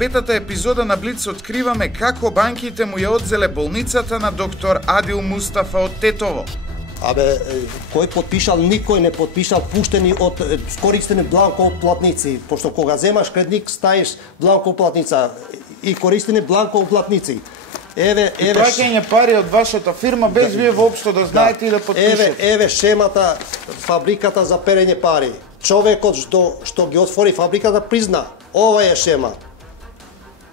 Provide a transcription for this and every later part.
петата епизода на Блиц откриваме како банките му ја одзеле болницата на доктор Адил Мустафа од Тетово. Кој подпишал? Никој не подпишал, пуштени од скористени бланко платници, пошто кога земаш кредит стаиш бланко платница и користени бланко платници. Праќање пари од вашата фирма без вие воопшто да знаете и да подпишете. Еве шемата, фабриката за перење пари. Човекот што ги отвори фабриката призна, ова е шема.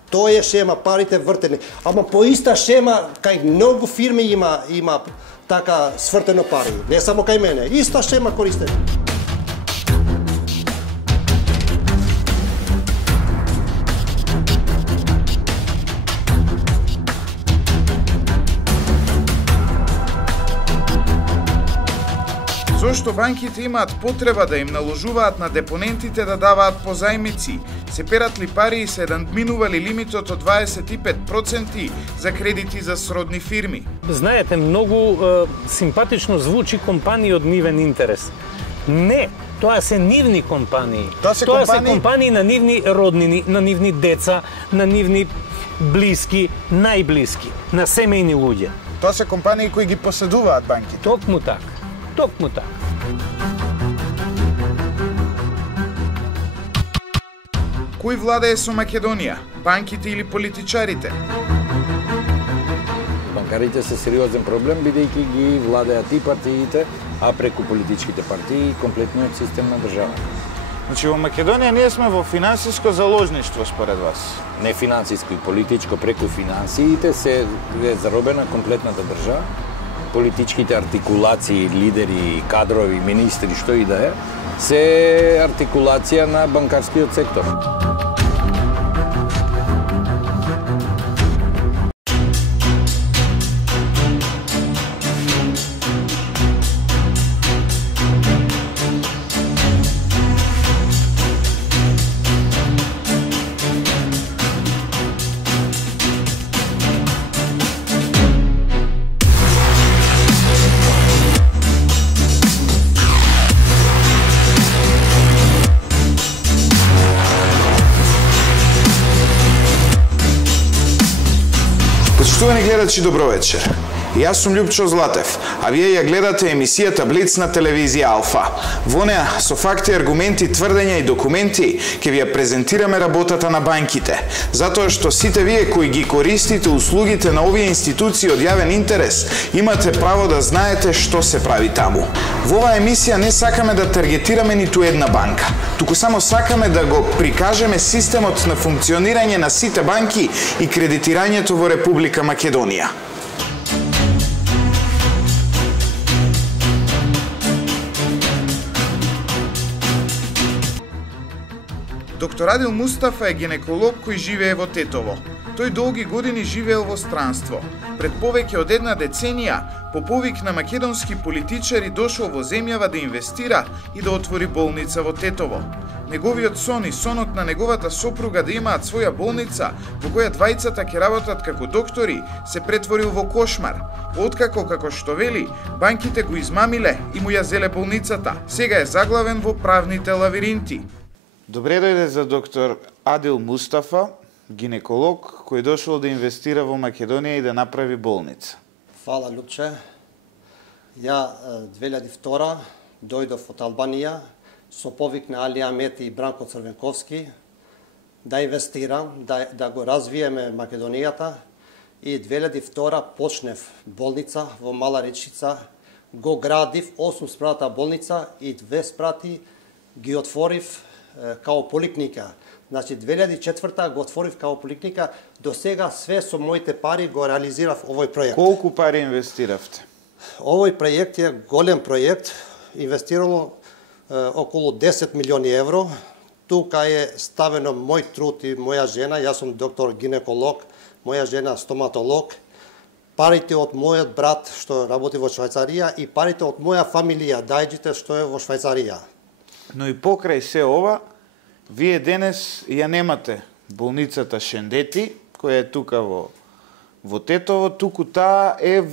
Тоа е шема, парите вртени. Ама по иста шема кај многу фирми има така свртено пари. Не само кај мене, иста шема користени. Зошто банките имаат потреба да им наложуваат на депонентите да даваат позајмици? Се перат ли пари и се надминували лимитот од 25% за кредити за сродни фирми? Знаете, многу симпатично звучи компании од нивен интерес. Не, тоа се нивни компании. Тоа се компании на нивни роднини, на нивни деца, на нивни блиски, најблиски, на семејни луѓе. Тоа се компании кои ги поседуваат банките. Токму така. Токму така. Кој владее со Македонија? Банките или политичарите? Банкарите се сериозен проблем, бидејќи ги владеат и партиите, а преку политичките партии комплетниот систем на држава. Значи во Македонија ние сме во финансиско заложништво според вас? Не финансиско и политичко, преку финансиите се е заробена комплетната држава. Политичките артикулации, лидери, кадрови, министри, што и да е, се артикулација на банкарскиот сектор. Почитувани гледачи, добро вечер. Јас сум Љупчо Златев, а вие ја гледате емисијата Блиц на телевизија Алфа. Во неа, со факти, аргументи, тврдења и документи, ќе ви ја презентираме работата на банките. Затоа што сите вие кои ги користите услугите на овие институции од јавен интерес, имате право да знаете што се прави таму. Во оваа емисија не сакаме да таргетираме ниту една банка, туку само сакаме да го прикажеме системот на функционирање на сите банки и кредитирањето во Република Македонија. Доктор Адил Мустафа е гинеколог кој живее во Тетово. Тој долги години живеел во странство. Пред повеќе од една деценија, по повик на македонски политичари дошол во земјава да инвестира и да отвори болница во Тетово. Неговиот сон и сонот на неговата сопруга да имаат своја болница, во која двајцата ќе работат како доктори, се претворил во кошмар. Откако, како што вели, банките го измамиле и му ја зеле болницата. Сега е заглавен во правните лавиринти. Добре дојде за доктор Адил Мустафа, гинеколог, кој дошол да инвестира во Македонија и да направи болница. Фала, Љупче. Ја 2002 дојдов од Албанија со повик на Али Амет и Бранко Црвенковски да инвестирам, да го развиеме Македонијата и 2002 почнев болница во Мала Речица, го градив 8 спрата болница и 2 спрати ги отворив као поликлиника. Значи 2004 го отворив као поликлиника, до сега све со моите пари го реализирав овој проект. Колку пари инвестиравте? Овој проект е голем проект, инвестирано околу 10 милиони евро. Тука е ставено мој труд и моја жена, јас сум доктор гинеколог, моја жена стоматолог, парите од мојот брат што работи во Швајцарија и парите од моја фамилија, дајџите што е во Швајцарија. Но и покрај се ова, вие денес ја немате болницата Шендети, која е тука во Тетово, туку таа е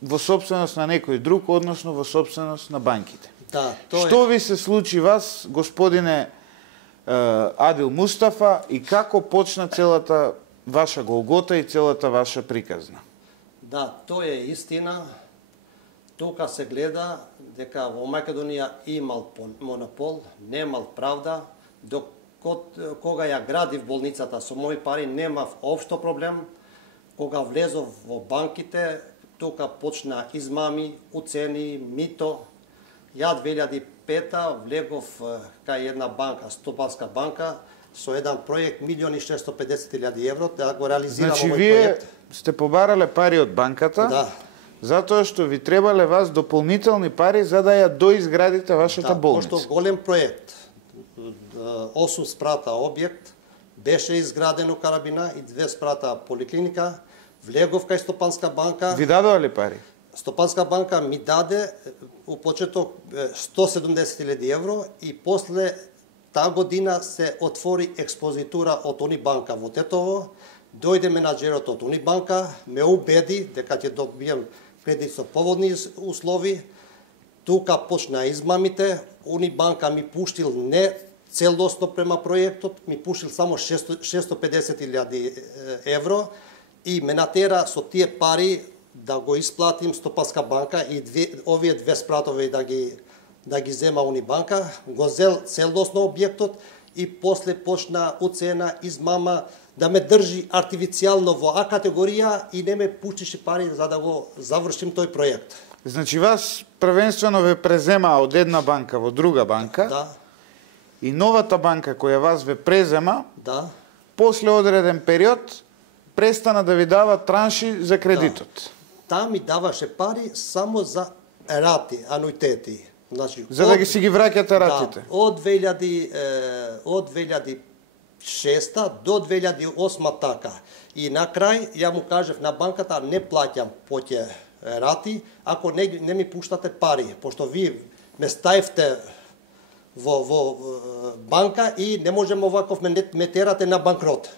во собственост на некој друг, односно во собственост на банките. Да, Што ви се случи вас, господине Адил Мустафа и како почна целата ваша голгота и целата ваша приказна? Да, тоа е истина. Тука се гледа дека во Македонија имал монопол, немал правда, кога ја градив болницата со мои пари немав општо проблем. Кога влезов во банките, тука почна измами, уцени, мито. Ја 2005 влегов кај една банка, Стопанска банка, со еден проект 1.650.000 евро, да го реализирам овој проект. Значи, вие сте побарале пари од банката, да, затоа што ви требале вас дополнителни пари за да ја доизградите вашата болница. Пошто голем проект, 8 спрата објект, беше изградено карабина и 2 спрата поликлиника, влегов кај Стопанска банка. Ви дадоа ли пари? Стопанска банка ми даде у почеток 170.000 евро и после таа година се отвори експозитура од Унибанка во Тетово. Дојде менаџерот од Унибанка, ме убеди дека ќе добијам кредит со поволни услови. Тука почна измамите. Унибанка ми пуштил не целосно према проектот, ми пуштил само 650.000 евро и ме натера со тие пари да го исплатим Стопанска банка и овие 2 спратови да ги зема Унибанка. Го зел целосно објектот и после почна уцена, измама, да ме држи артифицијално во А категорија и не ме пуштише пари за да го завршим тој проект. Значи вас првенствено ве презема од една банка во друга банка. Да. И новата банка која вас ве презема, да, после одреден период престана да ви дава транши за кредитот. Да. Таа ми даваше пари само за рати, ануитети. Значи, за да си ги враќате ратите. Да, од 2006 до 2008 така. И на крај ја му кажав на банката не плаќам поќе рати ако не ми пуштате пари, пошто ви ме ставивте во банка и не можеме оваков ме терате на банкрот.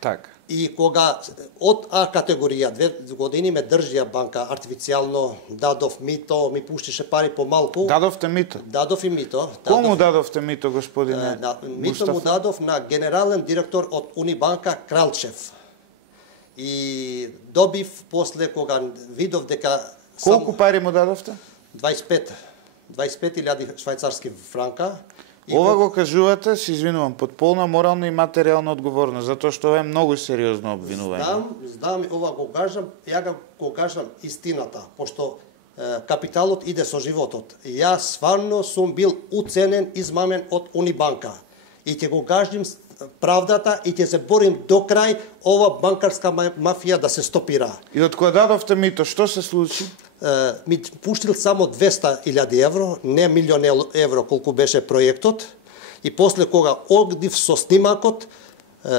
Така. И кога од А категорија 2 години ме држија банка артифицијално, дадов мито, ми пуштише пари помалку. Дадовте мито? Дадов и мито. Кому дадовте мито, господине Мито му дадов на генерален директор од Унибанка Кралчев. И добив после кога видов дека... Колку пари му дадовте? 25.000 швајцарски франка. Ова го кажувате, се извинувам, под полна морална и материјална одговорност, затоа што ова е многу сериозно обвинување. Знам, ова го кажам, ја го кажам истината, пошто капиталот иде со животот. Јас стварно сум бил уценен, измамен од Унибанка. И ќе го кажем правдата и ќе се борим до крај ова банкарска мафија да се стопира. И од кога дадовте мито, што се случи? Ми пуштил само 200.000 евро, не 1.000.000 евро колку беше проектот. И после кога одив со снимакот,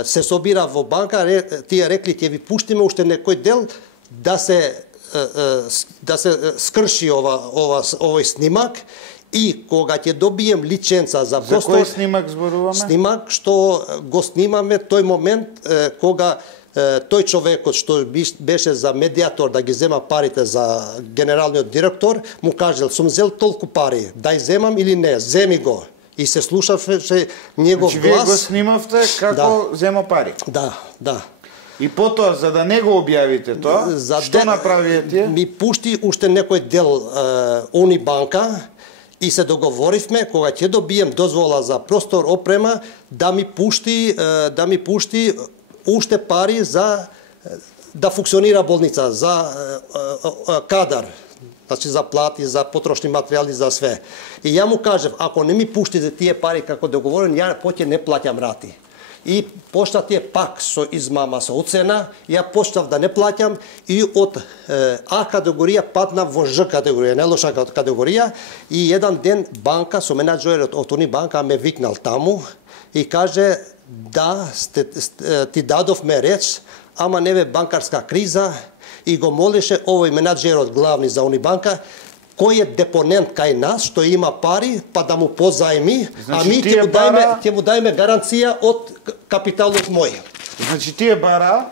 се собира во банка, тие рекли ќе ви пуштиме уште некој дел да се скрши овој снимак. И кога ќе добием лиценца за простор... За кој снимак зборуваме? Снимак што го снимаме тој момент кога тој човекот што беше за медиатор да ги зема парите за генералниот директор, му кажел, сум зел толку пари, дај земам или не, земи го. И се слушаше негов глас. Вие го снимавте како зема пари? Да, да. И потоа, за да не го објавите тоа, што направиете? Ми пушти уште некој дел Унибанка, и се договоривме кога ќе добием дозвола за простор опрема да ми пушти уште пари за да функционира болница, за кадар, значи за плати, за потрошни материјали, за све. И ја му кажав, ако не ми пуштите тие пари како договорен, ја поќе не плаќам рати. И почна тие пак со измама, со уцена, ја почнав да не плаќам и од А категорија падна во Ж категорија, не лоша категорија. И еден ден банка, со менаџерот од Унибанка ме викнал таму и каже, да, ти дадовме реч, ама не бе банкарска криза, и го молеше овој менаџерот главни за Унибанка, кој е депонент кај нас, што има пари, па да му позајми, значи, а ми ќе му дајме гаранција од капиталот мој. Значи тие бара,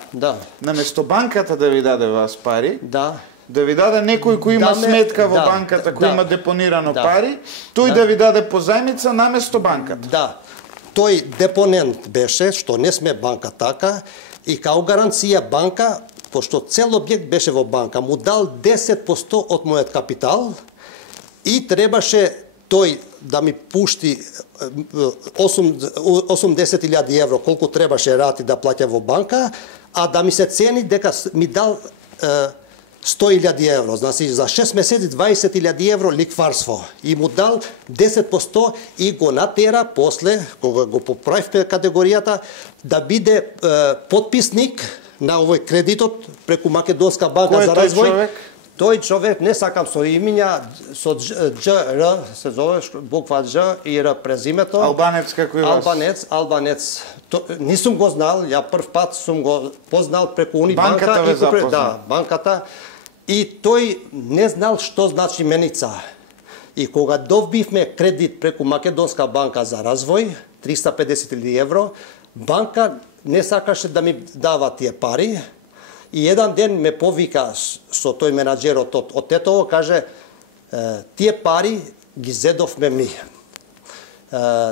наместо банката да ви даде вас пари, да ви даде некој кој има сметка во банката, кој има депонирано пари, тој да ви даде позајмица наместо банката. Да. тој депонент беше, што не сме банка така, и као гаранција банка, пошто цел објект беше во банка, му дал 10% од мојот капитал и требаше тој да ми пушти 80.000 евро, колку требаше рати да плаќа во банка, а да ми се цени дека ми дал 100.000 евро. Значи, за 6 месеци 20.000 евро ликварство. И му дал 10% и го натера после, кога го поправивме категоријата, да биде подписник на овој кредитот преку Македонска банка за развој. Тој човек, не сакам со имиња, со ДЖР се зове, буква Дж и Р презимето. Албанец како и вас. Албанец. Нисум го знал, ја прв пат сум го познал преку Унибанка. Банката ве запозна. Да, банката. И тој не знал што значи меница. И кога добивме кредит преку Македонска банка за развој, 350.000 евро, банка не сакаше да ми дава тие пари. И еден ден ме повика со тој менаџерот од Тетово, каже, тие пари ги зедовме ми.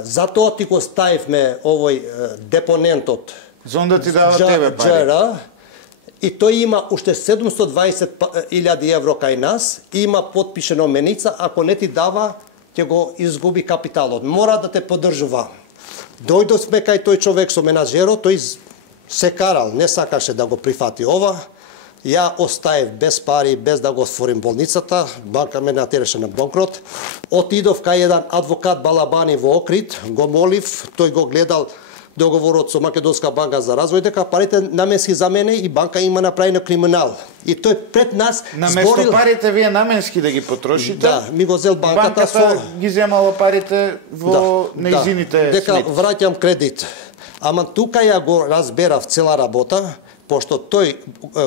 Затоа ти го ставивме овој депонентот. Зонда ти дава тебе пари. И тој има уште 720.000 евро кај нас, има подпишено меница, ако не ти дава, ќе го изгуби капиталот. Мора да те поддржува. Дојдовме кај тој човек со менаџерот, тој се карал, не сакаше да го прифати ова. Ја оставив без пари, без да го отворим болницата, банка ме натераше на банкрот. Отидов кај еден адвокат Балабани во Окрит, го молив, тој го гледал договорот со Македонска банка за развој, дека парите наменски за мене и банка има направено криминал. И тој пред нас наместо парите вие наменски да ги потрошите, да, ми го зел банката со ги земала парите во неизините дека враќам кредит. Ама тука ја го разберав цела работа, пошто тој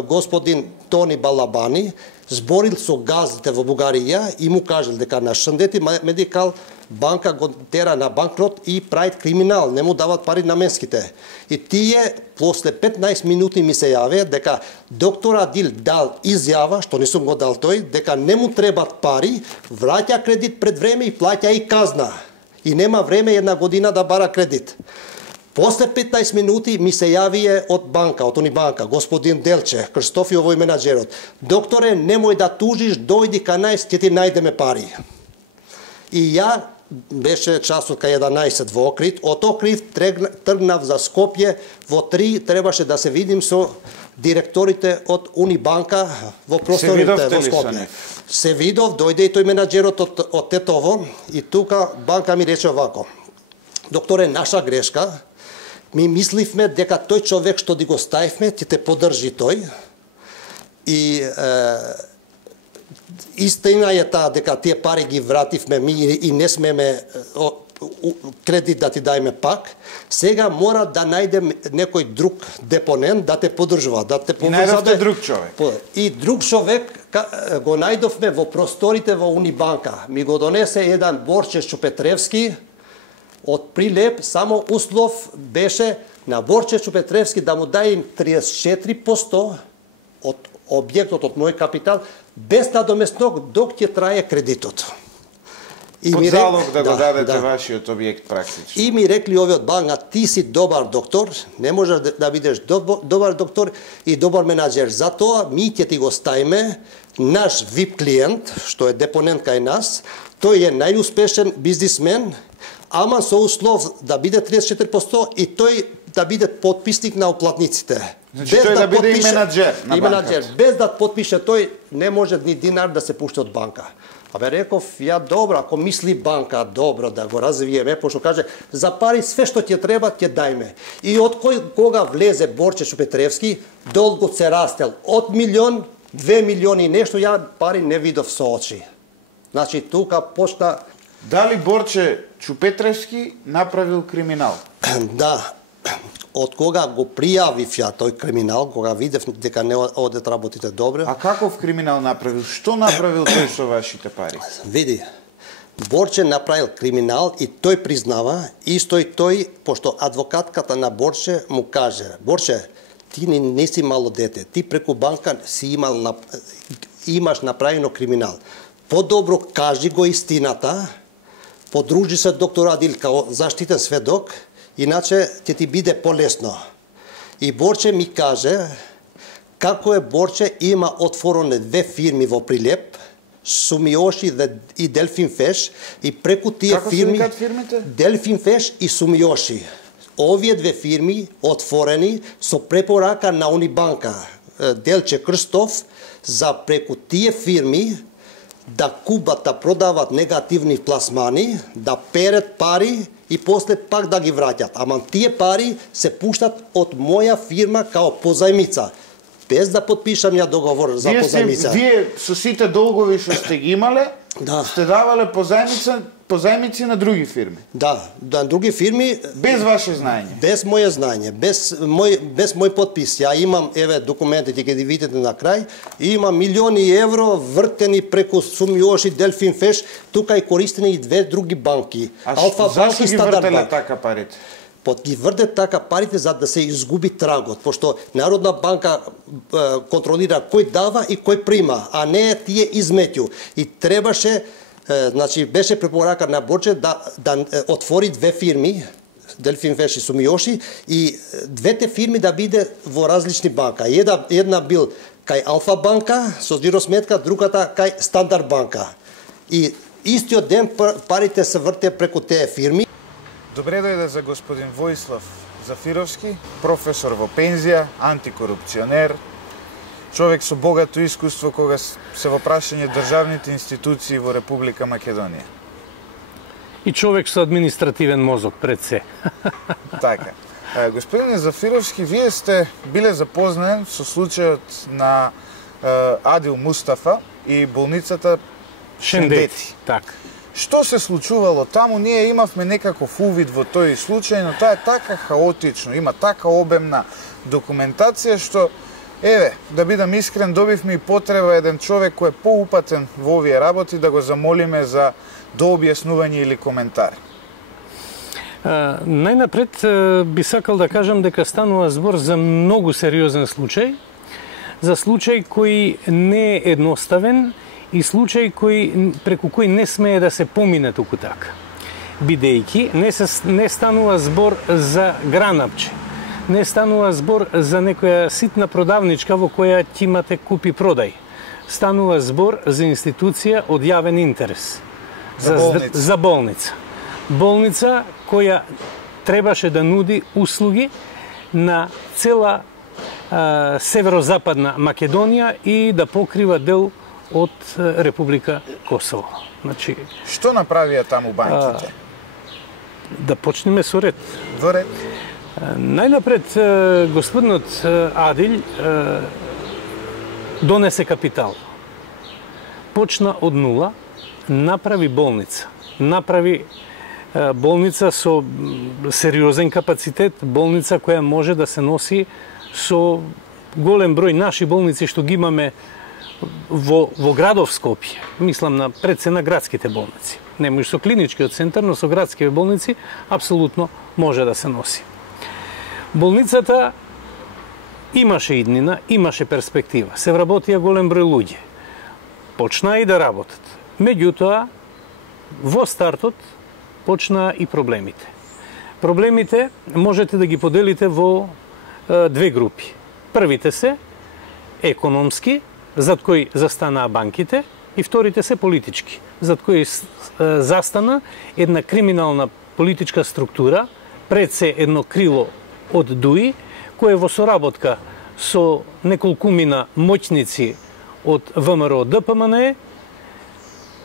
господин Тони Балабани зборил со газите во Бугарија и му кажал дека на Шандети Медикал банка го тера на банкрот и прави криминал, не му дават пари наменските. И тие после 15 минути ми се јаве дека доктор Адил дал изјава, што не сум го дал тој, дека не му требат пари, враќа кредит пред време и плаќа и казна. И нема време 1 година да бара кредит. После 15 минути ми се јавие од банка, од Унибанка, господин Делче, Крстоф и овој менаџерот. Докторе, немој да тужиш, дојди кај нас, ќе ти најдеме пари. И ја беше часот кај 11 во Окрит, од Окрит тргнав за Скопје, во 3 требаше да се видим со директорите од Унибанка во просторите во Скопје. Се видов, дојде и тој менаџерот од Тетово и тука банка ми рече овако. Докторе, наша грешка, ми мисливме дека тој човек што ти го ставивме, ќе те поддржи тој. И истина е таа дека тие пари ги вративме ми и не смеме кредит да ти дајме пак. Сега мора да најдем некој друг депонент да те поддржува, да те поврзаме. И најдовте друг човек. И друг човек го најдовме во просторите во Унибанка. Ми го донесе еден Борче Чупетревски од Прилеп, само услов беше на Борче Чупетревски да му дај 34% од објектот од мој капитал без надоместок док ќе трае кредитот. И под залог да го дадете вашиот објект практично. И ми рекли овие од банка, ти си добар доктор, не можеш да бидеш добар доктор и добар менаџер. Затоа ми ќе ти го ставиме наш VIP клиент, што е депонент кај нас, тој е најуспешен бизнисмен, ама со услов да биде 34% и тој да биде подписник на оплатниците. Значи тој да биде и менаџер на банката. Без да подпише тој, не може ни динар да се пушти од банка. Абе реков, ја добро, ако мисли банка добро да го развиеме, пошто каже, за пари све што ќе треба, ќе дајме. И од кога влезе Борче Чупетревски, долгот се растел од 1 милион, 2 милиони нешто, ја пари не видов со очи. Значи тука почна. Дали Борче Чупетревски направил криминал? Да. Од кога го пријавив ја тој криминал, кога видев дека не одат работите добро. А каков криминал направил? Што направил тој со вашите пари? Види, Борче направил криминал и тој признава, исто и тој, пошто адвокатката на Борче му каже, Борче, ти не си мало дете, ти преку банка си имаш направено криминал. Подобро кажи го истината, подружи се доктор Адил као заштитен сведок иначе ќе ти биде полесно. И Борче ми каже, како е Борче има отворени 2 фирми во Прилеп, Сумиоши и Делфин Феш, и преку тие фирми... Како се фирмите? Делфин Феш и Сумиоши. Овие 2 фирми отворени со препорака на Унибанка, Делче Крстов, за преку тие фирми да купат, да продават негативни пласмани, да перат пари и после пак да ги враќат. Ама тие пари се пуштат од моја фирма као позајмица, без да подпишам ја договор за позајмица. Вие со сите долгови што сте ги имале, сте давале позајмици на други фирми? Да, на други фирми. Без ваше знаење? Без моје знаење, без мој подпис. Ја имам, еве, документите, ќе ги видите на крај, има милиони евро вртени преку Сумиоши, Делфин Феш, тука и користени и 2 други банки. Алфа банк и Стандард банк. Така парите? Ги вртат така парите за да се изгуби трагот, пошто Народна банка контролира кој дава и кој прима, а не тие изметју. И требаше, значи беше препорака на Борче да отвори 2 фирми, Делфин Феш и Сумиоши, и 2 фирми да биде во различни банка. Една бил кај Алфа банка со жиросметка, другата кај Стандард банка. И истиот ден парите се врте преку тие фирми. Добре дојде за господин Воислав Зафировски, професор во пензија, антикорупционер, човек со богато искуство кога се во прашање државните институции во Република Македонија. И човек со административен мозок пред се. Така. Господине Зафировски, вие сте биле запознан со случајот на Адил Мустафа и болницата Шендети. Така. Што се случувало таму? Ние имавме некаков увид во тој случај, но тоа е така хаотично, има така обемна документација што, еве, да бидам искрен, добивме и потреба еден човек кој е поупатен во овие работи да го замолиме за дообјаснување или коментар. Најнапред би сакал да кажам дека станува збор за многу сериозен случај, за случај кој не е едноставен и случај преку кој не смее да се помине туку така. Бидејќи не станува збор за гранапче, не станува збор за некоја ситна продавничка во која ќе имате купи продај. Станува збор за институција од јавен интерес. За болница. Болница која требаше да нуди услуги на цела северозападна Македонија и да покрива дел од Република Косово. Значи, што направија таму банките? Да почнеме со ред. Во ред. Најнапред господинот Адил донесе капитал. Почна од нула, направи болница. Направи болница со сериозен капацитет, болница која може да се носи со голем број наши болници што ги имаме во градов Скопје, мислам на пред се на градските болници. Не може со клиничкиот центар, но со градските болници апсолутно може да се носи. Болницата имаше иднина, имаше перспектива. Се вработија голем број луѓе. Почнаа и да работат. Меѓутоа, во стартот почнаа и проблемите. Проблемите можете да ги поделите во 2 групи. Првите се економски, зад кој застанаа банките, и вторите се политички, зад кој застана една криминална политичка структура, пред се едно крило од ДУИ, кое во соработка со неколкумина моќници од ВМРО ДПМН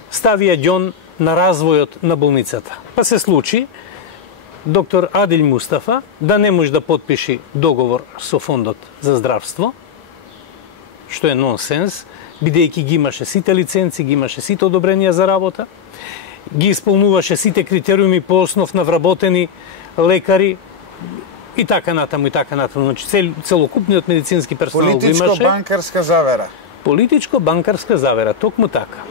ставија ѓон на развојот на болницата. Па се случи доктор Адил Мустафа да не може да потпиши договор со Фондот за здравство, што е нонсенс, бидејќи ги имаше сите лиценци, ги имаше сите одобренија за работа, ги исполнуваше сите критериуми по основ на вработени лекари и така натаму, и така натаму. Значи, целокупниот медицински персонал го имаше. Политичко-банкарска завера. Политичко-банкарска завера, токму така.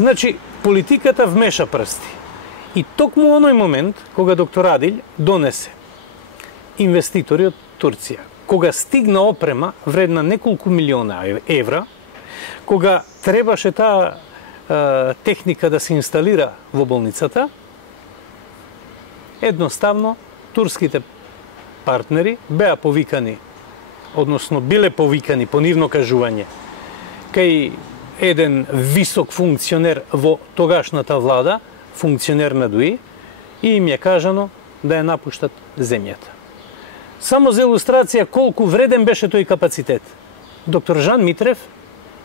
Значи, политиката вмеша прсти. И токму оној момент, кога доктор Адил донесе инвеститори од Турција, кога стигна опрема вредна неколку милиона евра, кога требаше таа техника да се инсталира во болницата, едноставно турските партнери беа повикани, односно биле повикани по нивно кажување, кај еден висок функционер во тогашната влада, функционер на ДУИ, и им е кажано да ја напуштат земјата. Само за илустрација колку вреден беше тој капацитет. Доктор Жан Митрев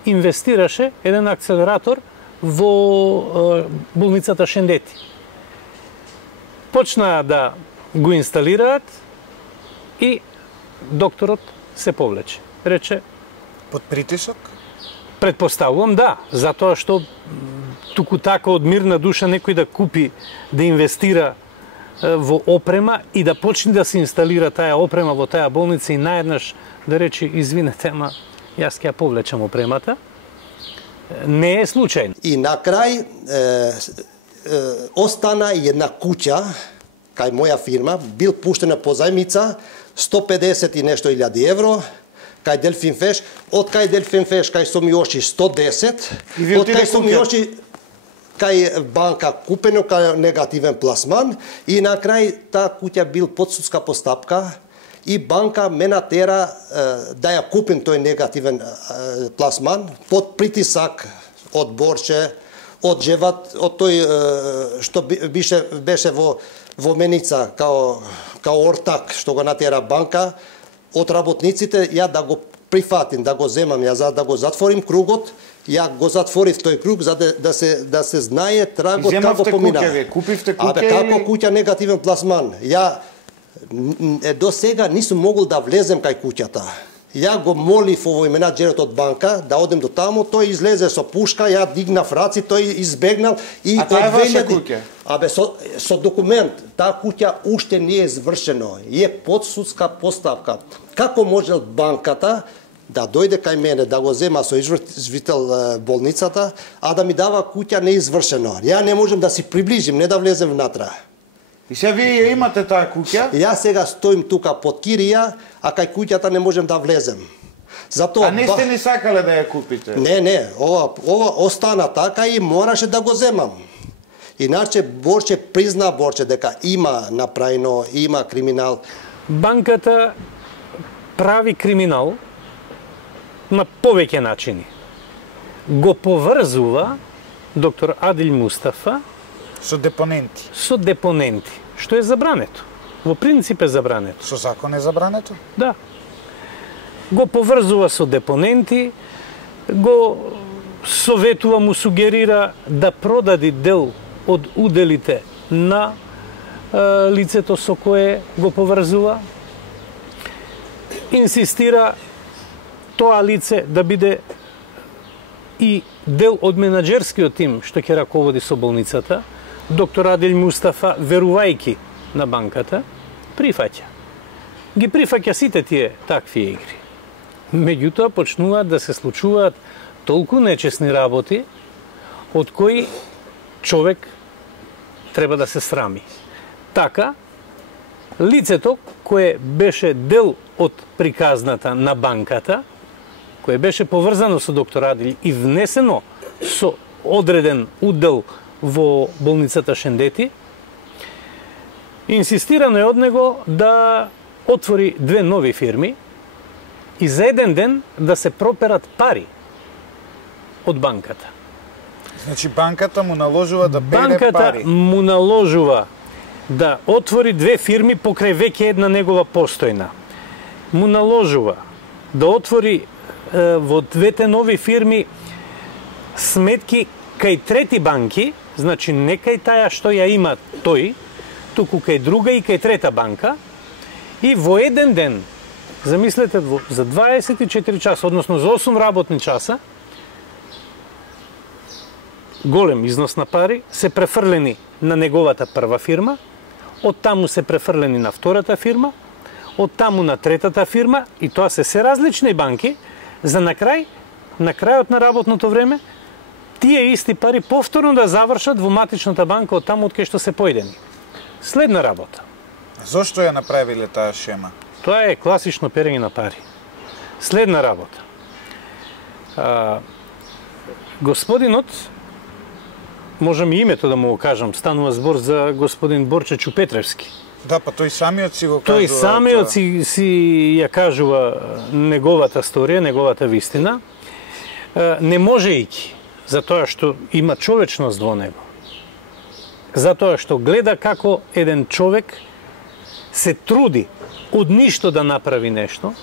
инвестираше еден акцелератор во болницата Шендети. Почнаа да го инсталираат и докторот се повлече. Рече... Под притисок? Предпоставувам да, затоа што туку така од мирна душа некој да купи, да инвестира во опрема и да почне да се инсталира таа опрема во таа болница и наеднаш да рече извинете, ама јас ќе ја повлечам опремата, не е случајно. И на крај остана една куќа кај моја фирма, бил пуштена по зајмица 150 и нешто илјади евро, кај Делфин Феш, од кај Делфин Феш кај Сомиоши 110, од кај Сомиоши кај банка купено кај негативен пласман и на крај таа куќа бил подсудска постапка и банка ме натера да ја купим тој негативен пласман под притисак од Борче, од Джеват, од тој што беше во Меница као ортак што го натера банка, од работниците ја да го прифатим, да го земам, ја за да го затворим кругот, ја го затворив тој круг за да се знае трагот како помина. Купивте куќа? Абе како куќа негативен пласман. Ја до сега нисум могол да влезем кај куќата. Ја го молив овој менаџерот од банка да одем до таму, тој излезе со пушка, ја дигнав раци, тој избегнал и од 2000. Абе со документ, таа куќа уште не е извршено, е подсудска постапка. Како можел банката да дојде кај мене да го зема со извршител болницата, а да ми дава куќа неизвршено? Ја не можем да си приближим, не да влезем внатра. И сега вие имате таа куќа? Јас сега стоим тука под кирија, а кај куќата не можем да влезем. Затоа, а не сте ни сакале да ја купите? Не, ова остана така и мораше да го земам. Иначе Борче призна дека има направено, има криминал. Банката прави криминал на повеќе начини. Го поврзува доктор Адил Мустафа со депоненти. Со депоненти, што е забрането. Во принцип е забрането. Со закон е забрането? Да. Го поврзува со депоненти, го советува, му сугерира да продади дел од уделите на лицето со кое го поврзува. Инсистира тоа лице да биде и дел од менаџерскиот тим што ќе раководи со болницата. Доктор Адил Мустафа, верувајќи на банката, прифаќа. Ги прифаќа сите тие такви игри. Меѓутоа почнуваат да се случуваат толку нечесни работи од кои човек треба да се срами. Така, лицето кое беше дел од приказната на банката, кое беше поврзано со доктор Адил и внесено со одреден удел во болницата Шендети, инсистирано е од него да отвори две нови фирми и за еден ден да се проперат пари од банката. Значи банката му наложува да пере пари? Банката му наложува да отвори две фирми покрај веќе една негова постојна. Му наложува да отвори во двете нови фирми сметки кај трети банки, значи не кај таја што ја има тој, туку кај друга и кај трета банка, и во еден ден, замислете, за 24 часа, односно за 8 работни часа, голем износ на пари се префрлени на неговата прва фирма, од таму се префрлени на втората фирма, од таму на третата фирма, и тоа се различни банки, за на крајот на работното време, тие исти пари повторно да завршат во матичната банка од таму од кај што се појдени. Следна работа. Зошто ја направиле таа шема? Тоа е класично перење на пари. Следна работа. Господинот, можам и името да му го кажам, станува збор за господин Борче Чупетревски. Да, па тој самиот си го кажува. Тој самиот си ја кажува неговата сторија, неговата вистина, не можејќи, затоа што има човечност во него. Затоа што гледа како еден човек се труди од ништо да направи нешто,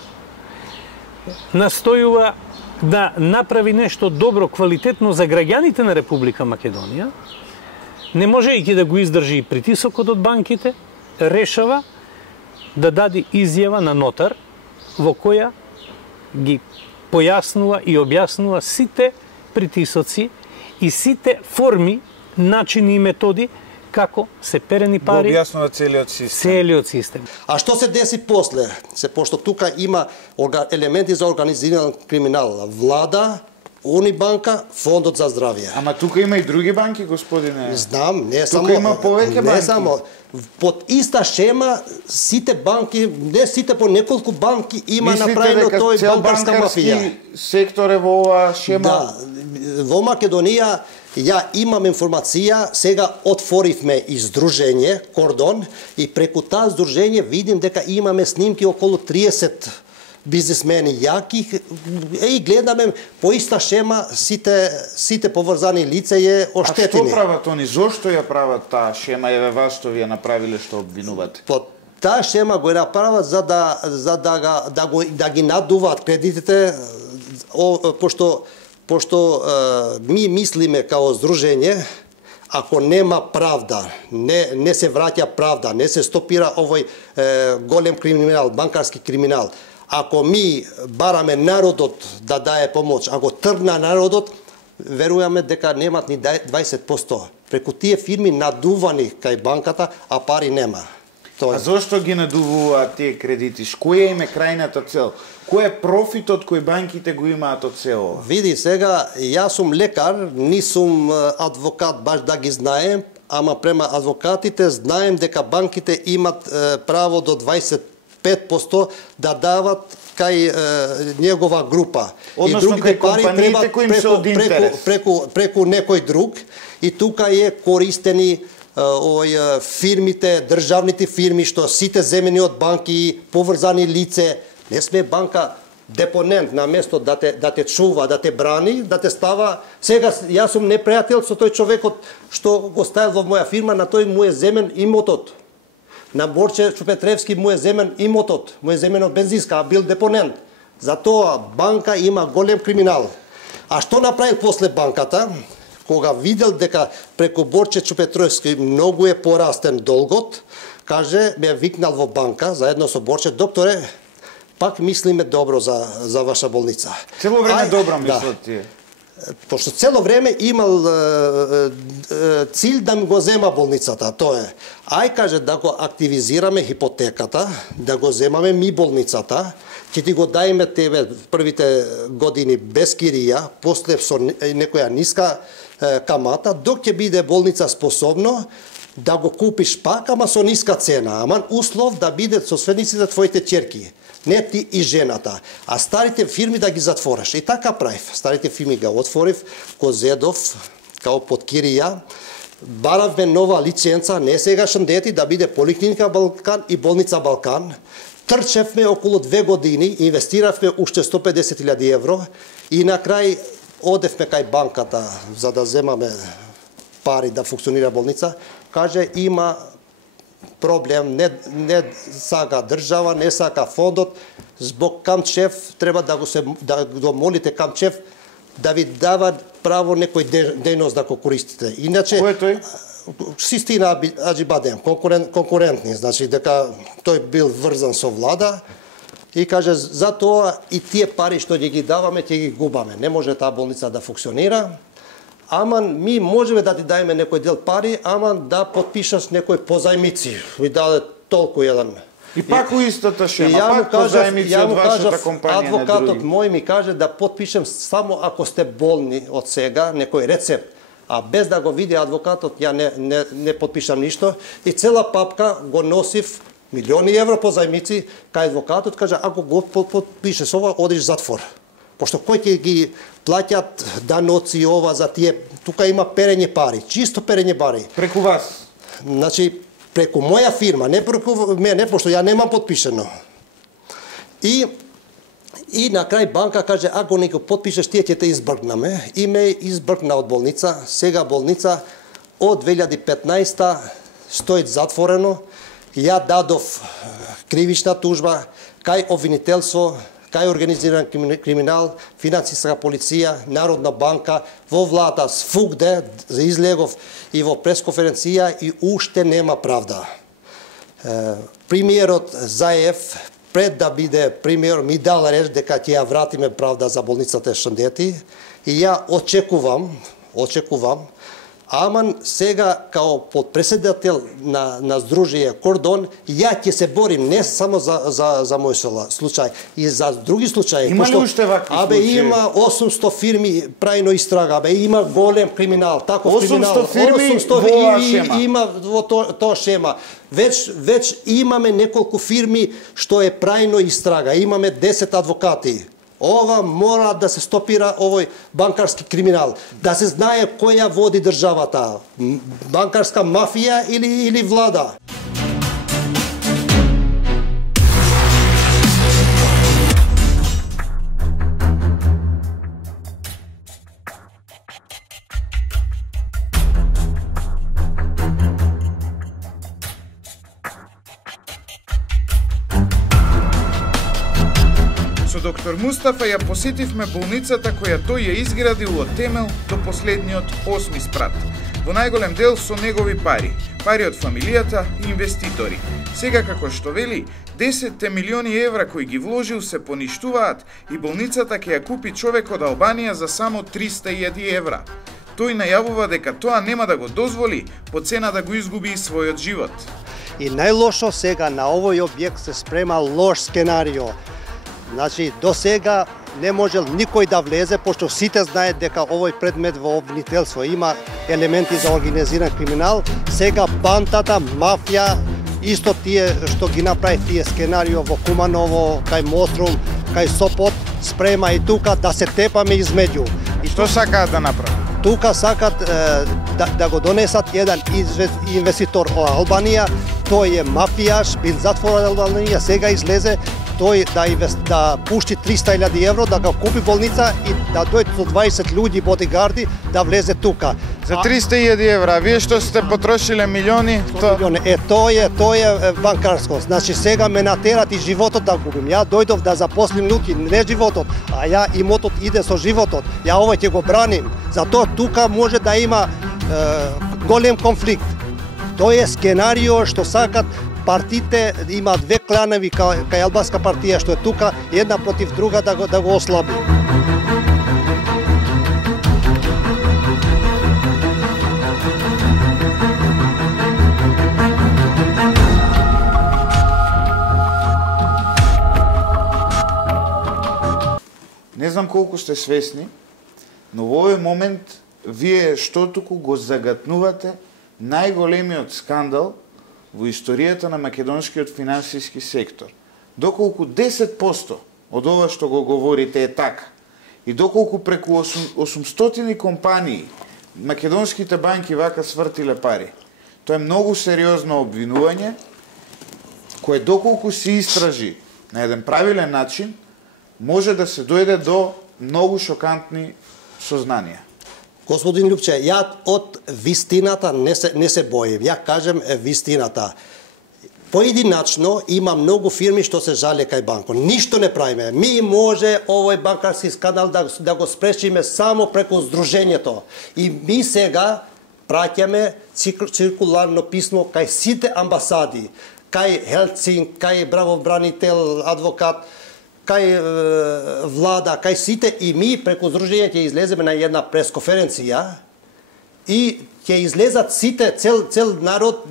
настојува да направи нешто добро, квалитетно за граѓаните на Република Македонија, не можејќи да го издржи притисокот од банките, решава да даде изјава на нотар во која ги појаснува и објаснува сите притисоци и сите форми, начини и методи како се перени пари. Го објаснува целиот систем. А што се деси после? Пошто тука има елементи за организиран криминал. Влада, Унибанка, Фондот за здравје. Ама тука има и други банки, господине. Знам, не само. Тука има повеќе банки. Не само. Под иста шема, сите банки, не сите, по неколку банки има направено тој банкарска мафија. Сектор е во оваа шема? Да, во Македонија ја имам информација, сега отворивме издружење, Кордон, и преку таа издружење видим дека имаме снимки околу 30 бизнисмени јаки и гледаме по иста шема сите поврзани лица е оштетени. А што прават они? Зошто ја прават таа шема? Еве вас што ви ја направиле, што обвинувате? По таа шема го направат за да ги надуваат кредитите, пошто ми мислиме као здружење, ако нема правда, не се враќа правда, не се стопира овој голем криминал, банкарски криминал, ако ми бараме народот да дае помош, ако тргна народот, веруваме дека немат ни 20%. Преку тие фирми надувани кај банката, а пари нема. А зошто ги надувуваат тие кредити? Која им е крајната цел? Кој е профитот кој банките го имаат од се ова? Види, сега, јас сум лекар, нисум адвокат баш да ги знаем, ама према адвокатите знаем дека банките имат право до 25% да дават кај негова група. Односно, кај компаниите кои им се од интерес. Преку некој друг. И тука е користени фирмите, државните фирми, што сите земени од банки, поврзани лице. Не сме банка депонент на место да те чува, да те брани, да те става. Сега јас сум непријател со тој човекот што го ставил во моја фирма, на тој му е земен имотот. На Борче Чупетревски му е земен имотот, му е земен од бензинска, а бил депонент. Затоа банка има голем криминал. А што направил после банката? Кога видел дека преку Борче Чупетревски многу е порастен долгот, каже, ме викнал во банка, заедно со Борче, докторе, пак мислиме добро за ваша болница. Цело време добро мислат тие. Пошто цело време имал цил да ми го зема болницата, тоа е. Ај, каже, да го активизираме хипотеката, да го земаме ми болницата, ќе ти го дајме тебе првите години без кирија, после со некоја ниска камата, док ќе биде болница способно да го купиш пак, ама со ниска цена, ама услов да биде со сведниците твоите ќерки. Не ти и жената. А старите фирми да ги затвориш. И така правив. Старите фирми ги отворив, го зедов, као под кирија. Баравме нова лиценца, не сегашен дети, да биде Поликлиника Балкан и Болница Балкан. Трчевме околу 2 години, инвестиравме уште 150.000 евро и на крај одевме кај банката за да земаме пари да функционира болница. Каже, има проблем, не сака држава, не сака фондот, због Камчев треба да го молите Камчев да ви дава право некој дејност да го користите. Иначе кој е тој? Систина Аџибадем, конкурентни, значи дека тој бил врзан со влада и каже за тоа и тие пари што ги даваме, ќе ги губаме. Не може таа болница да функционира. Ама ми можеме да ти дајме некој дел пари, ама да подпишаш некој позајмици. Ви даде толку еден. И пак у истата шема, пак позајмици од вашата компанија. Адвокатот мој ми каже да подпишем само ако сте болни од сега, некој рецепт. А без да го види адвокатот, ја не подпишам ништо. И цела папка го носив милиони евро позајмици, кај адвокатот каже, ако го подпишеш ова, одиш затвор. Пошто кој ќе ги плаќат даноци ова за тие, тука има перење пари, чисто перење пари. Преку вас? Значи, преку моја фирма, не преку мене, пошто ја немам подпишено. И на крај банка каже, ако не го подпишеш, тие ќе те избргнаме. И ме избргна од болница. Сега болница од 2015 стои затворено. Ја дадов кривична тужба кај обвинителство, кај организиран криминал, финансиска полиција, Народна банка, во влада, свугде излегов и во пресконференција и уште нема правда. Премиерот Заев, пред да биде премиер, ми дал реч дека ќе ја вратиме правда за болницата Шандети и ја очекувам, ама сега као подпредседател на Сдружие Кордон, ја ќе се борим не само за мој случај, и за други случаи. Има ли уште вакви случаи? Има 800 фирми прајно истрага, има голем криминал, таков криминал. 800 фирми во шема. Има во тоа шема. Веќе имаме неколку фирми што е прајно истрага, имаме 10 адвокати. Ова мора да се стопира овој банкарски криминал, да се знае која води државата, банкарска мафија или влада. Со доктор Мустафа ја посетивме болницата која тој ја изградил од темел до последниот 8 спрат. Во најголем дел со негови пари од фамилијата и инвеститори. Сега, како што вели, 10 милиони евра кои ги вложил се поништуваат и болницата ќе ја купи човек од Албанија за само 300.000 евра. Тој најавува дека тоа нема да го дозволи по цена да го изгуби и својот живот. И најлошо сега на овој објект се спрема лош сценарио. Значи, до сега не можел никој да влезе, пошто сите знаат дека овој предмет во обвинителство има елементи за организиран криминал. Сега бандата, мафија, исто тие што ги направи тие сценарио во Куманово, кај Мострум, кај Сопот, спрема и тука да се тепаме измеѓу. И што сакаат да направат? Тука сакат да го донесат еден инвеститор од Албанија, тој е мафијаш, бил затворен од Албанија, сега излезе тој да пушти 300.000 евро, да го купи болница и да дојде со 20 луѓи бодигарди да влезе тука. За 300.000 евра, вие што сте потрошиле милиони? Тоа е банкарско. Значи сега ме натерат и животот да губим. Ја дојдов да запослим луѓе, не животот, а ја имотот иде со животот. Ја овој ќе го браним. Затоа тука може да има голем конфликт. Тоа е сценарио што сакат партиите, има две кланови кај албанска партија што е тука, една против друга да го ослаби. Не знам колку сте свесни, но во овој момент вие што туку го загатнувате најголемиот скандал во историјата на македонскиот финансиски сектор. Доколку 10% од ова што го говорите е така, и доколку преку 800 компании македонските банки вака свртиле пари, тоа е многу сериозно обвинување, кое доколку се истражи на еден правилен начин, може да се дојде до многу шокантни сознанија. Господин Љупче, ја од вистината не се бојим. Ја кажем вистината. Поединачно има многу фирми што се жале кај банко. Ништо не правиме. Ми може овој банкарски скандал да го спречиме само преку здружењето. И ми сега праќаме циркуларно писмо кај сите амбасади, кај Хелсинк, кај правобранител, адвокат, кај влада, кај сите, и ми преку здружење ќе излеземе на една пресконференција и ќе излезат сите, цел народ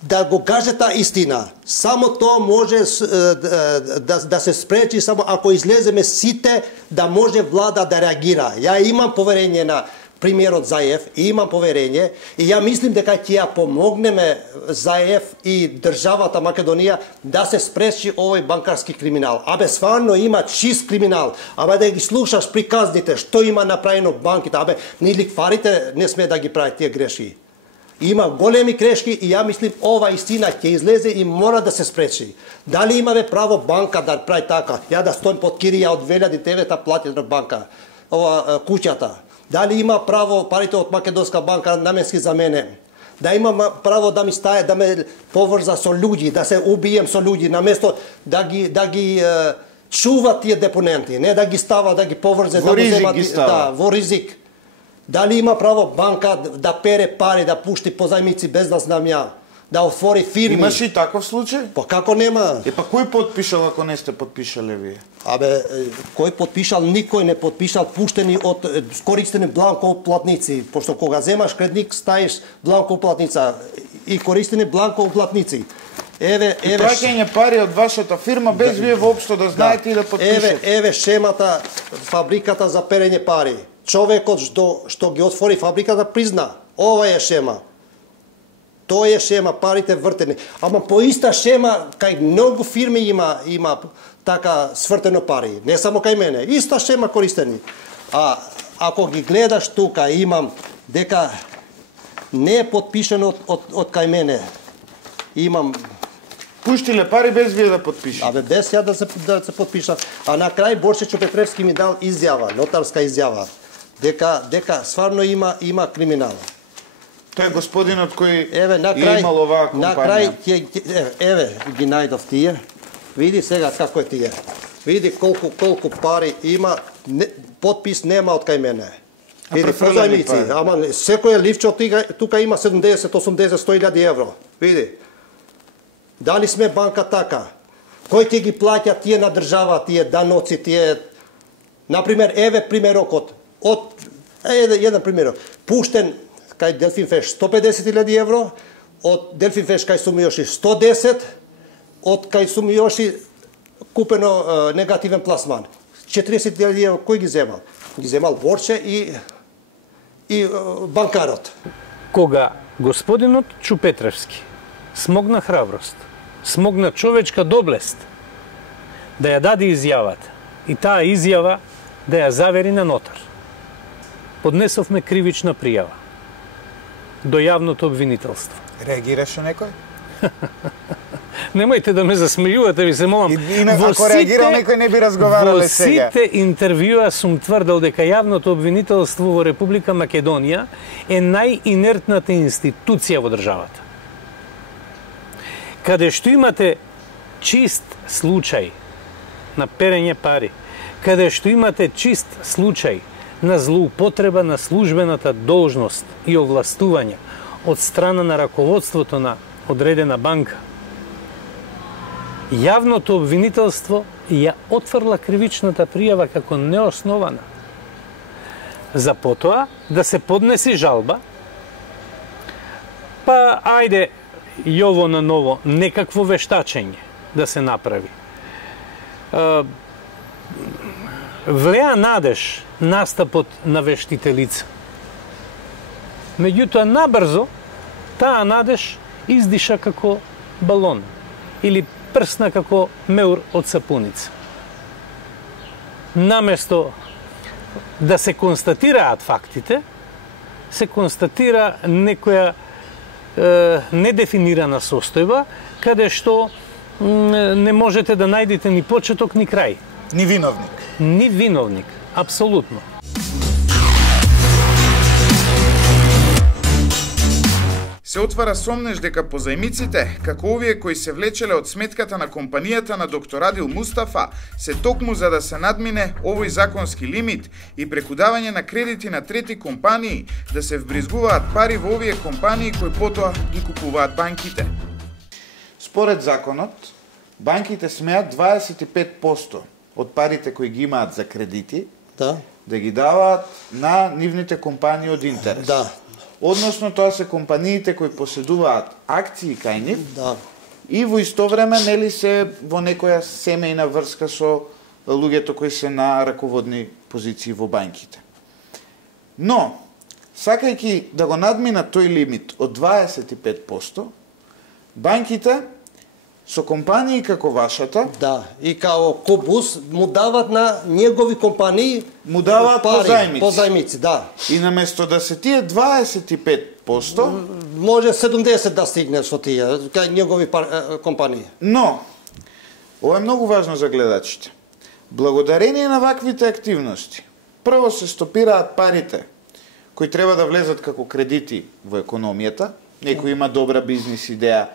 да го каже таа истина. Само тоа може да се спречи, само ако излеземе сите, да може влада да реагира. Ја имам поверење на премиерот Заев, и имам поверење, и ја мислим дека ќе ја помогнеме Заев и државата Македонија да се спречи овој банкарски криминал. Абе, стварно има чист криминал. Абе, да ги слушаш приказните, што има направено банките, абе, ни ликварите не сме да ги прават тие грешки. Има големи грешки и ја мислим ова истина ќе излезе и мора да се спречи. Дали имаме право банка да прави така? Ја да стоим под кирија од 2009 плати на банка, ова куќата. Дали има право парите од Македонска банка наменски за мене? Да имам право да ми стае, да ме поврза со луѓи, да се убием со луѓи, наместо да ги чува тие депоненти, не да ги става, да ги поврзе, во ризик, во ризик. Дали има право банка да пере пари, да пушти позајмици без да знам ја, да отвори фирми? Имаш и таков случај? Па како нема? Па кој подпишал ако не сте подпишале вие? Кој подпишал? Никој не подпишал, пуштени од користени бланко платници, пошто кога земаш кредит стаиш бланко платница и користени бланко платници. Праќање пари од вашата фирма без вие воопшто да знаете и да подпишете. Еве шемата, фабриката за перење пари. Човекот што ги отвори фабриката призна, ова е шема. Тоа е шема, парите вртени. Ама по иста шема, кај многу фирми има така свртено пари. Не само кај мене. Иста шема користени. А ако ги гледаш тука, имам дека не е подпишено од кај мене. Имам пуштиле пари без вие да подпишете. Без ја да се подпиша. А на крај Борче Чупетровски ми дал изјава, нотарска изјава, дека стварно има криминал. Тој е господинот кој имал оваа компанија. На крај еве ги најдов тие. Види сега како е тие. Види колку пари има, подпис нема од кај мене. Види позајмици, ама секој ливче тука има 70, 80, 100.000 евро. Види. Дали сме банка така? Кој ќе ги плаќа тие на држава, тие даноци, тие... Например, еве примерокот. Еден примерок. Пуштен кај Делфин Феш 150.000 евро, од Делфин Феш кај Сумијоши 110, од кај Сумијоши купено негативен пласман. 40.000 евро, кој ги земал? Ги земал Борче и банкарот. Кога господинот Чупетровски смогна храброст, смогна човечка доблест да ја даде изјавата и таа изјава да ја завери на нотар. Поднесовме кривична пријава до јавното обвинителство. Реагираше некој? Немојте да ме засмејувате, ви се молам. Ако реагирал некој не би разговарале сега. Во сите интервјуа сум тврдел дека јавното обвинителство во Република Македонија е најинертната институција во државата. Каде што имате чист случај на перење пари, каде што имате чист случај на злоупотреба на службената должност и овластување од страна на раководството на одредена банка, јавното обвинителство ја отфрла кривичната пријава како неоснована. За потоа да се поднеси жалба, па ајде јово на ново, некакво вештачење да се направи. Влеа надеж настапот на вештителица. Меѓутоа, набрзо, таа надеж издиша како балон или прсна како меур од сапуница. Наместо да се констатираат фактите, се констатира некоја недефинирана состојба, каде што не можете да најдете ни почеток, ни крај. Ни виновник. Ни виновник, апсолутно. Се отвара сомнеж дека позајмиците, како овие кои се влечеле од сметката на компанијата на доктор Адил Мустафа, се токму за да се надмине овој законски лимит и преку давање на кредити на трети компании да се вбризгуваат пари во овие компании кои потоа ги купуваат банките. Според законот, банките смеат 25% од парите кои ги имаат за кредити да ги даваат на нивните компании од интерес. Да. Односно, тоа се компаниите кои поседуваат акции кај нив и во исто време нели се во некоја семејна врска со луѓето кои се на раководни позиции во банките. Но, сакајќи да го надминат тој лимит од 25%, банките со компании како вашата, и као Кобус му дават на негови компании му даваат позајмици. Позајмици, да. И наместо да се тие 25 Може 70 да стигне со тие, кај негови компании. Но, ова е многу важно за гледачите. Благодарение на ваквите активности, прво се стопираат парите кои треба да влезат како кредити во економијата. Некој има добра бизнис идеја,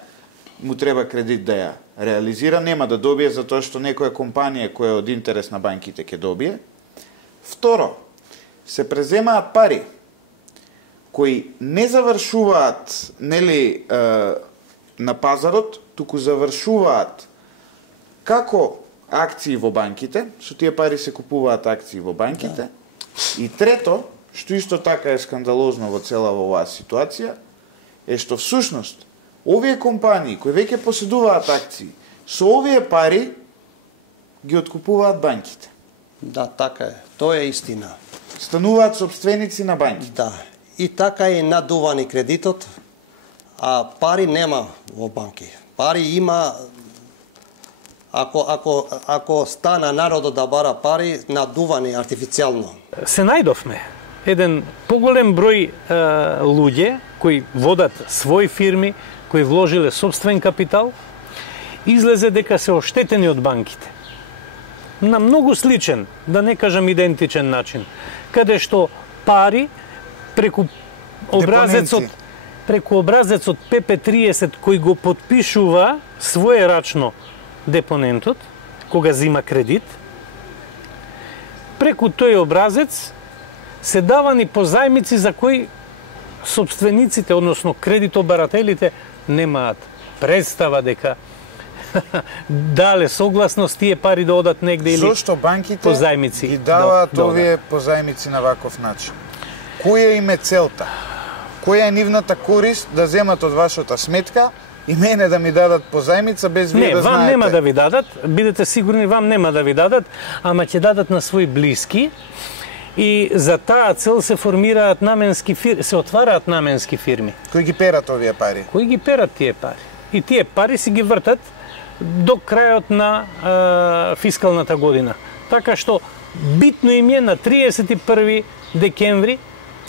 му треба кредит да ја реализира, нема да добие затоа што некоја компанија која е од интерес на банките ќе добие. Второ, се преземаат пари кои не завршуваат на пазарот, туку завршуваат како акции во банките, со тие пари се купуваат акции во банките. Да. И трето, што исто така е скандалозно во цела оваа ситуација, е што всушност овие компании кои веќе поседуваат акции, со овие пари ги откупуваат банките. Да, така е. Тоа е истина. Стануваат собственици на банките. Да. И така е надувани кредитот, а пари нема во банки. Пари има, ако стана народот да бара пари, надувани артифицијално. Се најдовме еден поголем број луѓе кои водат своји фирми, кои вложиле собствен капитал, излезе дека се оштетени од банките. На многу сличен, да не кажам идентичен начин, каде што пари преку образецот ПП30 кој го потпишува своерачно депонентот кога зима кредит, преку тој образец се давани позајмици за кои собствениците, односно кредитобарателите, немаат представа дека дале согласност тие пари да одат негде или зошто банките позајмици ги даваат овие позајмици на ваков начин? Која им е целта? Која е нивната корист да земат од вашата сметка и мене да ми дадат позајмица без вие да знаете? Не, вам нема да ви дадат, бидете сигурни, вам нема да ви дадат, ама ќе дадат на своји блиски. И за таа цел се формираат наменски фирми, се отвараат наменски фирми. Кои ги перат овие пари? Кои ги перат тие пари? И тие пари си ги вртат до крајот на фискалната година. Така што битно им е на 31 декември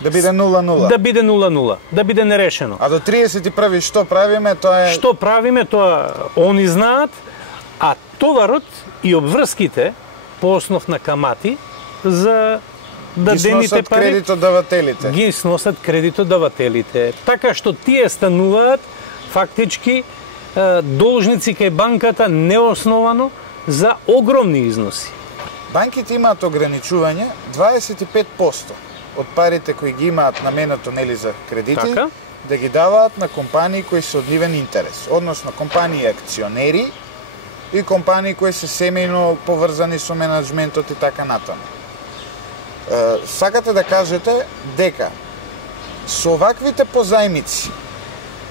да биде 0-0. Да биде 0-0, да биде нерешено. А до 31 што правиме, тоа е... Што правиме, тоа они знаат, а товарот и обврските по основ на камати за да дените пари кредитодавателите. Ги сносат кредитодавателите. Така што тие стануваат фактички должници кај банката неосновано за огромни износи. Банките имаат ограничување 25% од парите кои ги имаат наменето за кредити, така? Да ги даваат на компании кои се од нивен интерес, односно компании акционери и компании кои се семејно поврзани со менаџментот и така натаму. Сакате да кажете дека со ваквите позајмици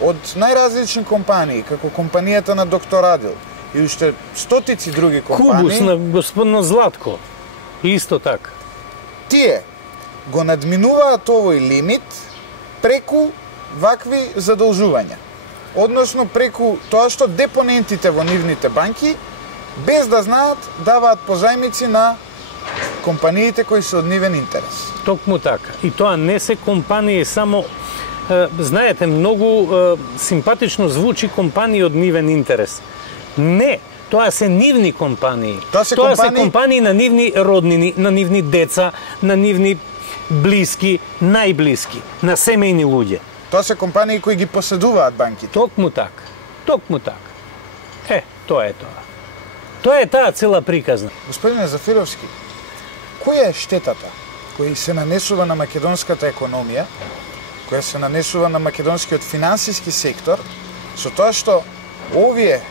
од најразлични компании, како компанијата на доктор Адил и уште стотици други компании... Кубус на господин Златко, исто така. Тие го надминуваат овој лимит преку вакви задолжувања. Односно преку тоа што депонентите во нивните банки, без да знаат, даваат позајмици на компаниите кои се од нивен интерес. Токму така. И тоа не се компании само... знаете, многу симпатично звучи компании од нивен интерес. Не, тоа се нивни компании. Тоа се компании на нивни роднини, на нивни деца, на нивни блиски, најблиски, на семејни луѓе. Тоа се компании кои ги поседуваат банките. Токму така. Токму така. Тоа е тоа. Тоа е таа цела приказна. Господине Зафировски, која е штетата која се нанесува на македонската економија, која се нанесува на македонскиот финансиски сектор, со тоа што овие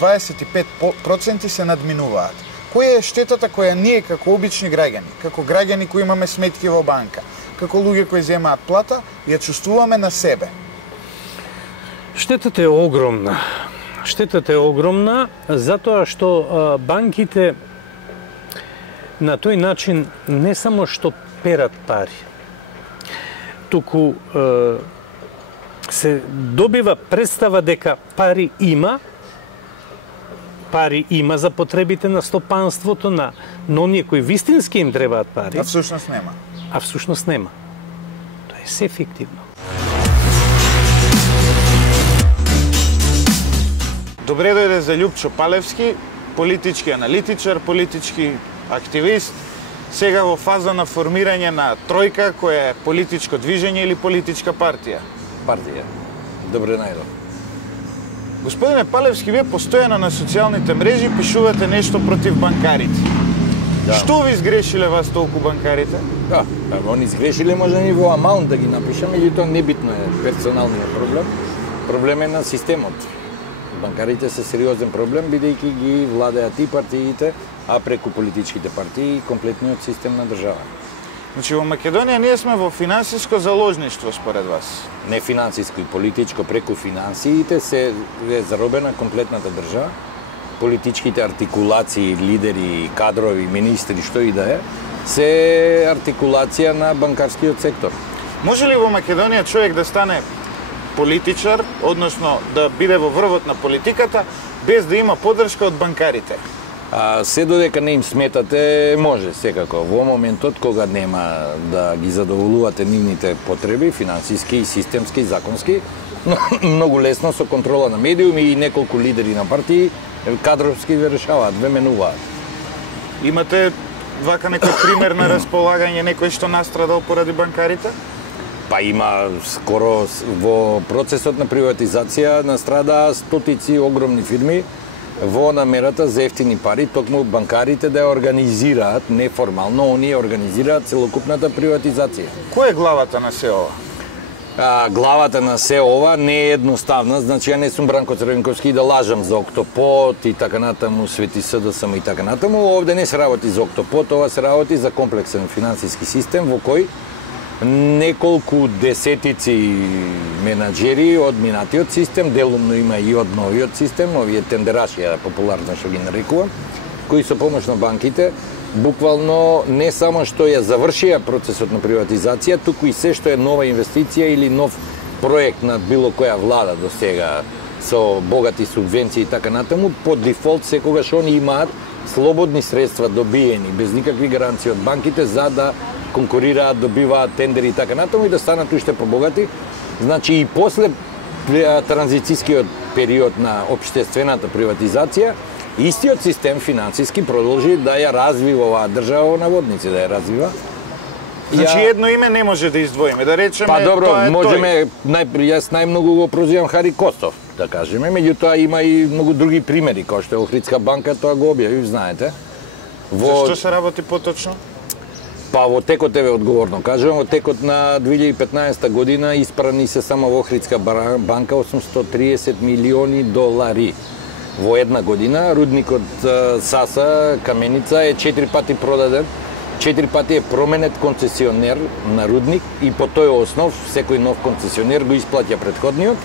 25% се надминуваат? Која е штетата која ние како обични граѓани, како граѓани кои имаме сметки во банка, како луѓе кои земаат плата, ја чувствуваме на себе? Штетата е огромна. Штетата е огромна затоа што банките на тој начин не само што перат пари, туку се добива представа дека пари има за потребите на стопанството, на оние кои вистински им требаат пари. А всушност нема. Тоа е се фиктивно. Добре дојде за Љупчо Палевски, политички аналитичар, политички активист, сега во фаза на формирање на тројка која е политичко движење или политичка партија. Партија. Добре најдов. Господине Палевски, вие постојано на социјалните мрежи пишувате нешто против банкарите. Да. Што ви изгрешиле вас толку банкарите? Да, они изгрешиле може и во амаунт да ги напишаме, или тоа небитно е персоналниот проблем. Проблем е на системот. Банкарите се сериозен проблем, бидејќи ги владеат и партиите, а преку политичките партии комплетниот систем на држава. Значи во Македонија ние сме во финансиско заложништво според вас. Не финансиско и политичко, преку финансиите се е заробена комплетната држава. Политичките артикулации, лидери, кадрови, министри, што и да е, се артикулација на банкарскиот сектор. Може ли во Македонија човек да стане политичар, односно да биде во врвот на политиката, без да има поддршка од банкарите? Се додека не им сметате, може секако. Во моментот кога нема да ги задоволувате нивните потреби, финансиски, системски, законски, но многу лесно со контрола на медиуми и неколку лидери на партии кадровски ве решаваат, ве менуваат. Имате вака некој пример на располагање некој што настрадал поради банкарите? Па има скоро во процесот на приватизација настрадаа стотици огромни фирми во намерата за ефтини пари, токму банкарите да ја организираат неформално, оние организираат целокупната приватизација. Кој е главата на се ова? Главата на се ова не е едноставна, значи ја не сум Бранко Црвенковски да лажам за Октопод и така натаму, Свети СДСМ и така натаму. Овде не се работи за Октопод, ова се работи за комплексен финансиски систем во кој неколку десетици менаџери од минатиот систем, делумно има и од новиот систем, овие тендераши, популарно што ги нарекувам, кои со помош на банките буквално не само што ја завршија процесот на приватизација, туку и се што е нова инвестиција или нов проект на било која влада до сега со богати субвенции и така натаму, по дефолт секогаш они имаат слободни средства добиени без никакви гаранции од банките за да конкурираат, добиваат тендери и така натаму и да станат уште побогати. Значи и после транзицијскиот период на општествената приватизација, истиот систем финансиски продолжи да ја развива оваа држава во наводници, да ја развива. Значи едно име не може да издвоиме, да речеме па добро, тоа е можеме, јас најмногу го прозивам Хари Костов, да кажеме, меѓутоа има и многу други примери, кој што е Охридска банка, тоа го објави, знаете. Зашто се работи поточно? Па во текот еве одговорно кажувам, во текот на 2015 година испрани се само во Охридска банка 830 милиони долари. Во една година рудникот Саса Каменица е 4 пати продаден, 4 пати е променет концесионер на рудник и по тој основ секој нов концесионер го исплаќа претходниот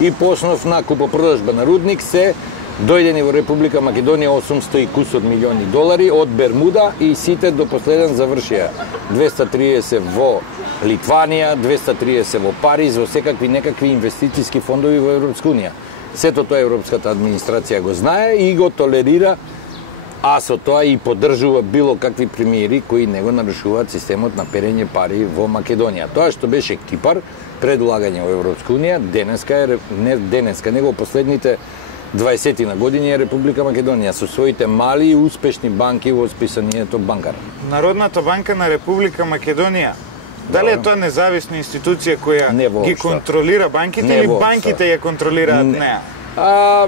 и по основ на купопродажба на рудник се дојдени во Република Македонија 800 и кусор милиони долари од Бермуда и сите до последен завршија 230 во Литванија, 230 во Париз, во секакви некакви инвестициски фондови во Европска унија. Сето тоа Европската администрација го знае и го толерира, а со тоа и поддржува било какви премиери кои не го нарушуваат системот на перење пари во Македонија. Тоа што беше Кипар пред улагање во Европска унија, денеска, него последните 20 на години е Република Македонија со своите мали и успешни банки во списанието банкар. Народната банка на Република Македонија, дали е тоа независна институција која ги контролира банките или банките ја контролираат неа?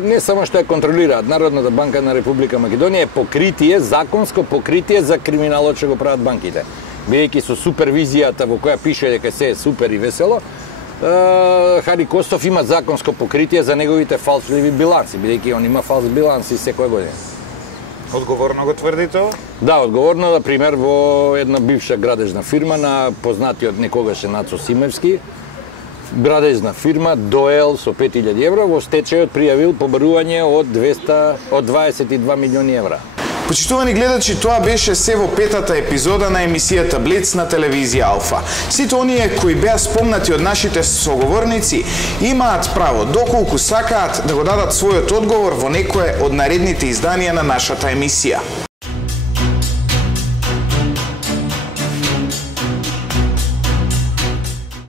Не само што ја контролираат, Народната банка на Република Македонија е покритие, законско покритие за криминалот што го прават банките. Бидејќи со супервизијата во која пише дека се е супер и весело, Хари Костов има законско покритие за неговите фалшливи биланси, бидејќи он има фалс биланси секоја година. Одговорно го тврдите ова? Да, одговорно, на пример, во една бивша градежна фирма на познатиот некогаше Нацо Симевски, градежна фирма Доел со 5000 евра, во стечајот пријавил побарување од 22 милиони евра. Почитувани гледачи, тоа беше се во петата епизода на емисијата Блиц на телевизија Алфа. Сите оние кои беа спомнати од нашите соговорници имаат право, доколку сакаат, да го дадат својот одговор во некое од наредните изданија на нашата емисија.